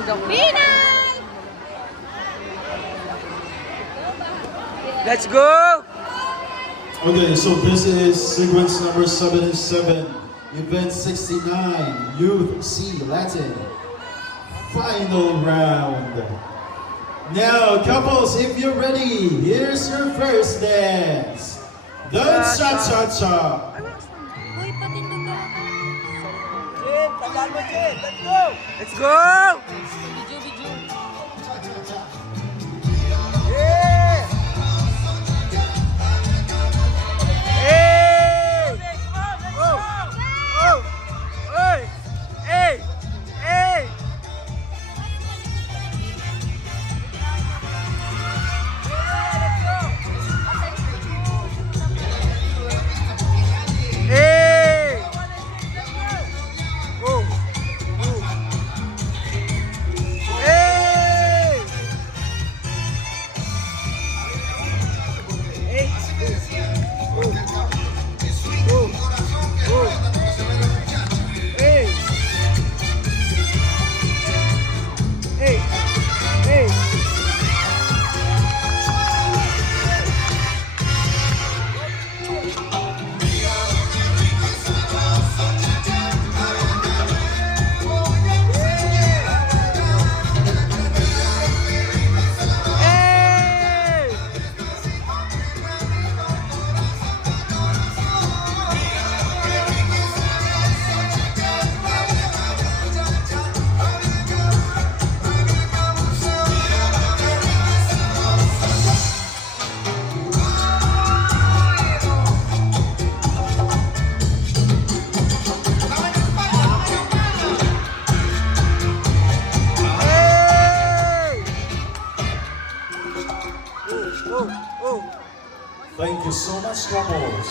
Pinay! Let's go! Okay, so this is sequence number 77, event 69, Youth C Latin, final round. Now, couples, if you're ready, here's your first dance. The cha-cha-cha. Uy, patindog ka. Jim, tandaan mo, Jim. Let's go! Let's go! Video. Yeah! Hey! Oh! Oh! Hey! Hey! Hey! Hey! Oh! Oh! Hey! Hey! Oh! Oh! Oh! Hey! Hey! Hey! Hey! Hey! Oh, oh, oh. Thank you so much, couples.